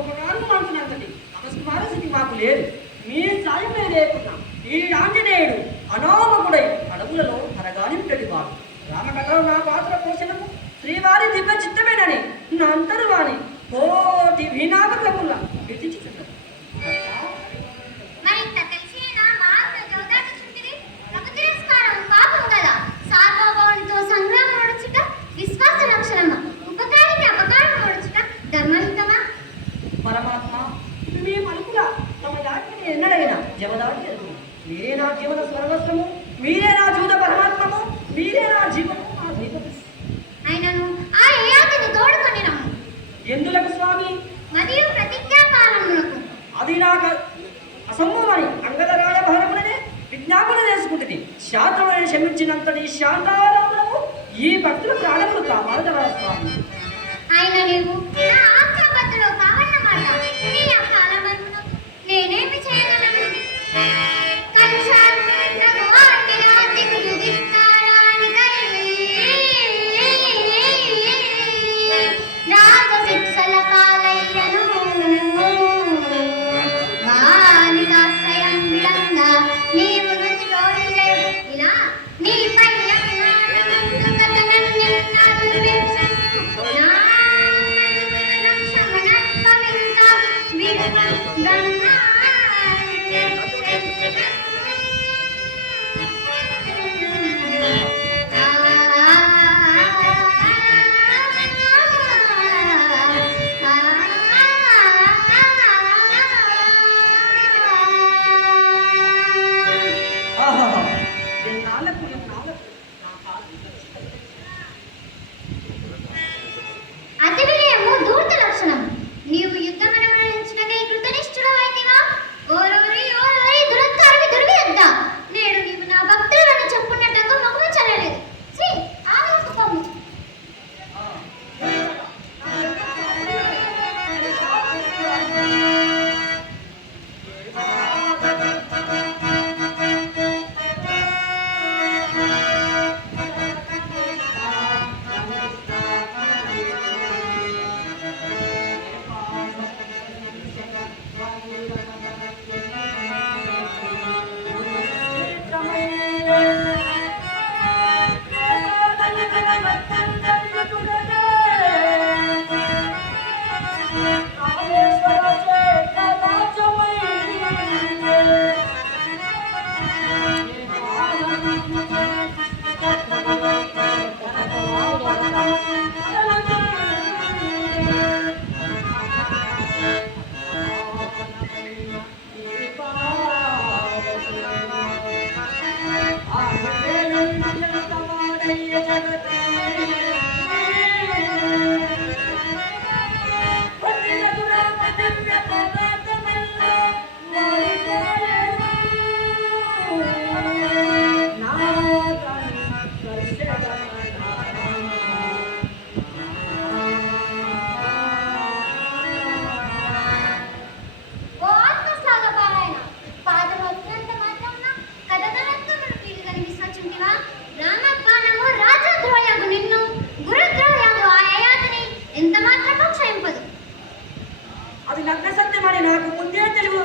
ఉపకారం అంటున్నంతటి నమస్కార స్థితి మాకు లేదు. మీ సాయం లేకున్నా ఈ ఆంజనేయుడు అనామకుడై అడవులలో అరగాలింటడి వాడు. రామకథలో నా పాత్ర పోషణకు శ్రీవారి దివ్య చిత్తమేనని నా అంతర్వాణి కోటి వీణామకుల విధించుతున్నది. పరమాత్మ మీ పలుకుల తమ దాటిని ఎన్నడైనా జమదాటి ఎదుగు. మీరే నా జీవన స్వర్వస్వము, మీరే నా జూత పరమాత్మము, మీరే నా జీవనము, నా దీపము. ఆయనను ఆ ఏయాతిని తోడుకొని రమ్ము. ఎందులకు స్వామి? మరియు ప్రతిజ్ఞాకాలమునకు. అది నాకు అసంభవమని అంగదరాడ భారములనే విజ్ఞాపన చేసుకుంటుంది. శాంతమని క్షమించినంతటి శాంతారాములకు ఈ భక్తుల ప్రాణములు కాపాడగలరా స్వామి? ఆయన నీవు నా ఆజ్ఞాబద్ధులో కావాలన్నమాట. నీ అకాలమనునకు నేనేమి చేయగలను? రాజశిక్షల కాలయ్యను మానికాశ్రయం విలంగా నీవు నుంచి రోడ్లేదు ఇలా నీపై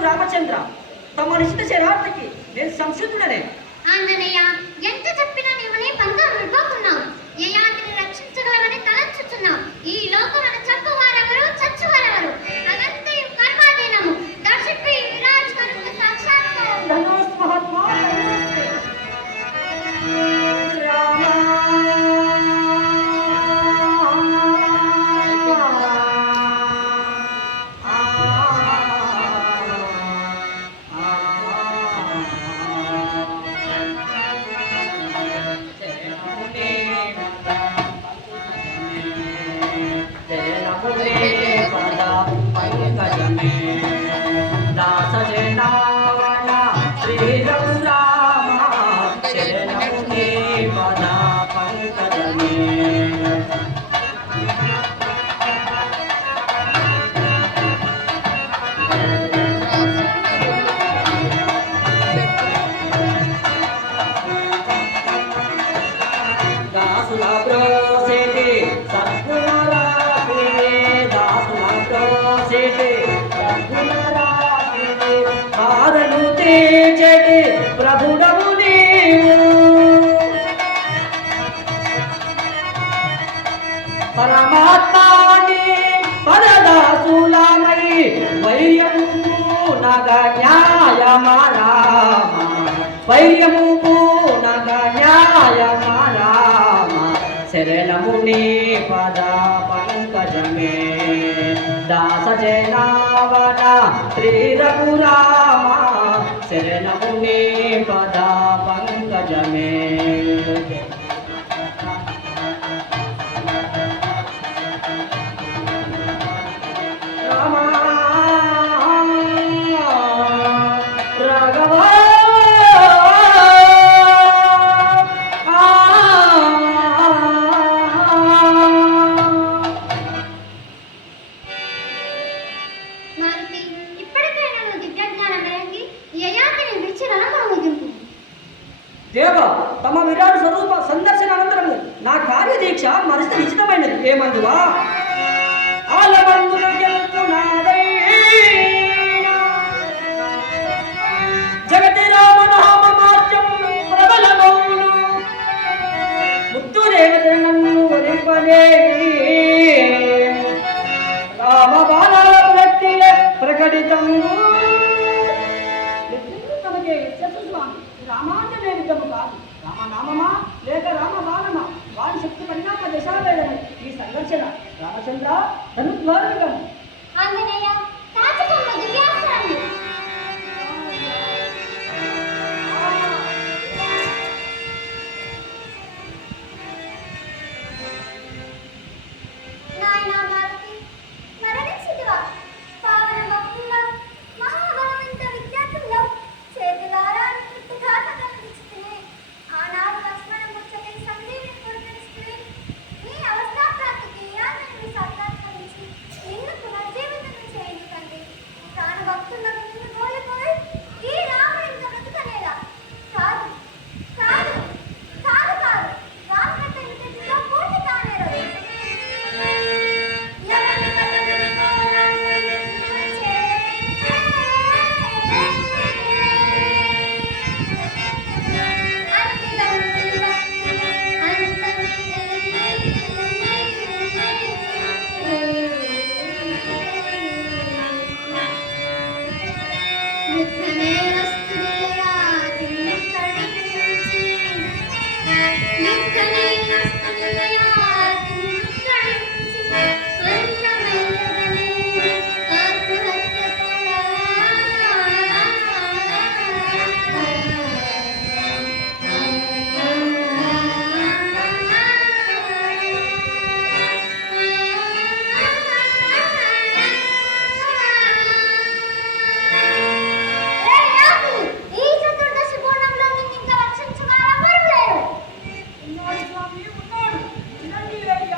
రామచంద్ర తమ నిశ్చిత శరార్థకి నేను సంసిద్ధుడనే. ఆంజనేయ ఎంత చెప్పినా నీవు నీ పంతం విడిపోకున్నావు. యయాతిని రక్షించగలవని తలంచుచున్నావు. ఈ లోకమున చప్పువారెవరు చచ్చువారెవరు అదంతయు కర్మాధీనము. దర్శిపి విరాజ్ కరుణ సాక్షాత్తు ధనోస్ మహాత్మా బాధలు తీర్చటి ప్రభుడవు నీవు పరమాత్మాని పరదాసులమై వైర్యము నగ న్యాయమారామ వైర్యము నగ న్యాయమారామ శరణము నీ పద పంకజమే దాస జనావన శ్రీ రఘురామ శరణము నీ పద పంకజమే మారుతి, ఇప్పటికైనా నువ్వు దివ్యజ్ఞానం వెలిగి ఈ అయాతిని విడిచి రణమును ముగింపు. దేవ తమ విరాట్ స్వరూప సందర్శన అనంతరము నా కార్యదీక్ష మరిస్తే నిశ్చితమైనది ఏమందువా ఆలబందులు గెలుపునాదైనా జగతి రామనామమాత్యం ప్రబలమౌను ముత్తు దేవతను వరింపనే రామ బాల ప్రకటితం